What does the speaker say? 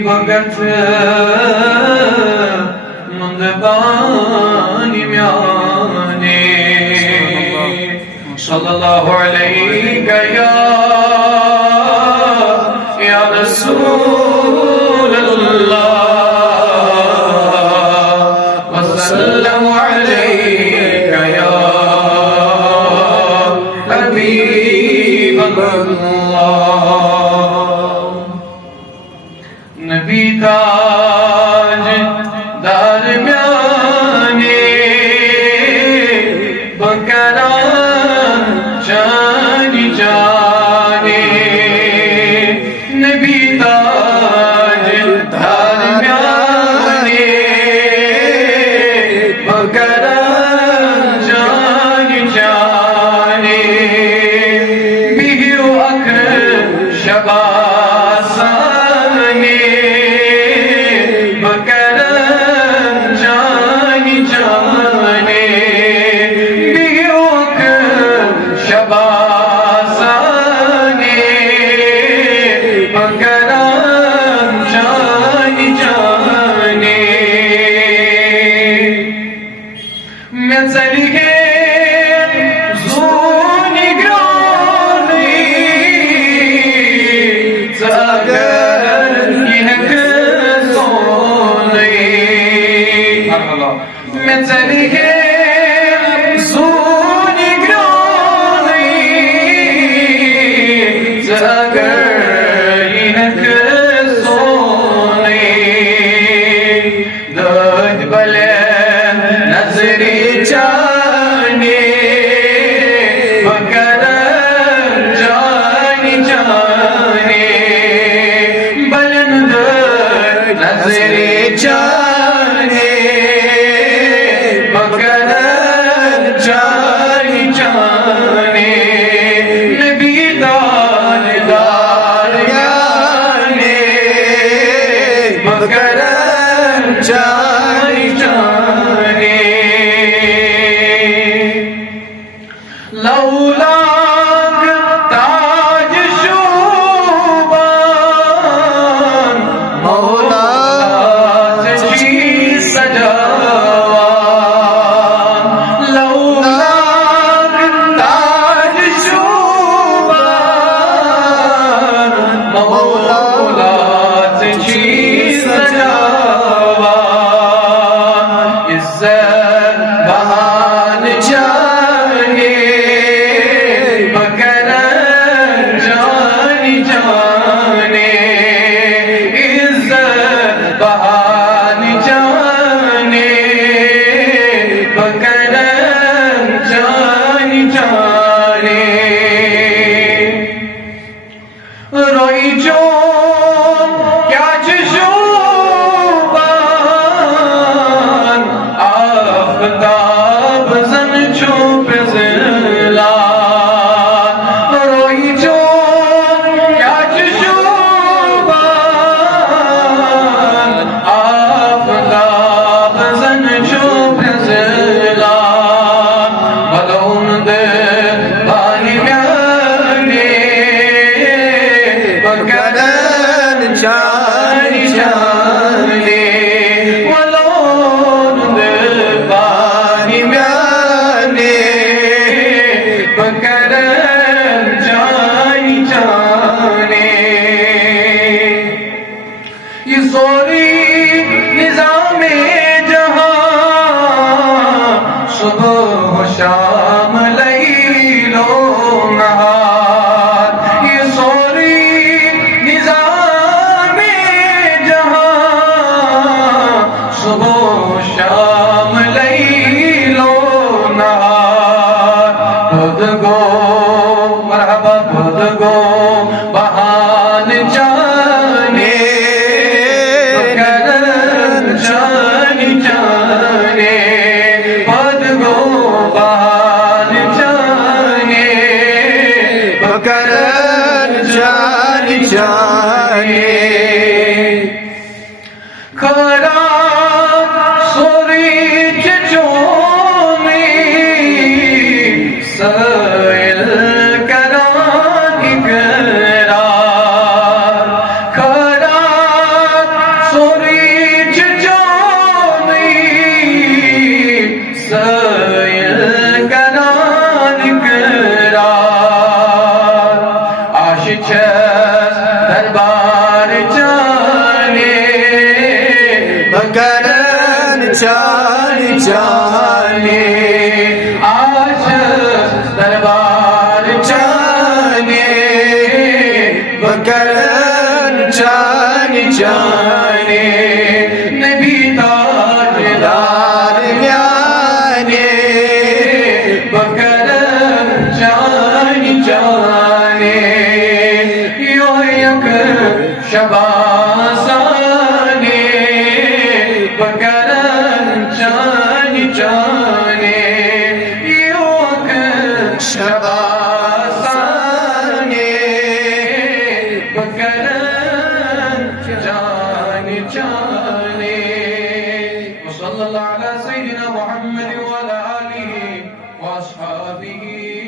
Bhagat Mundabani Myane Sallallahu alayhi ya Rasulullah Wa sallam alayka ya Habiballah Nabi ताज दरम्याने बकरा जानी जाने नबी ताज दरम्याने बकरा जानी जाने बिहु अख शबासाने Sa'il ka चान जाने आश दरबार जाने बकरन चान जाने नबी ताजदार याने बकरम जान जाने यो यक शबासाने बकरम जान जाने यो यक शबासाने बकरम जान जाने वसल्लल्लाहु अला सय्यिदिना मुहम्मद व अला आलिहि व अस्हाबिही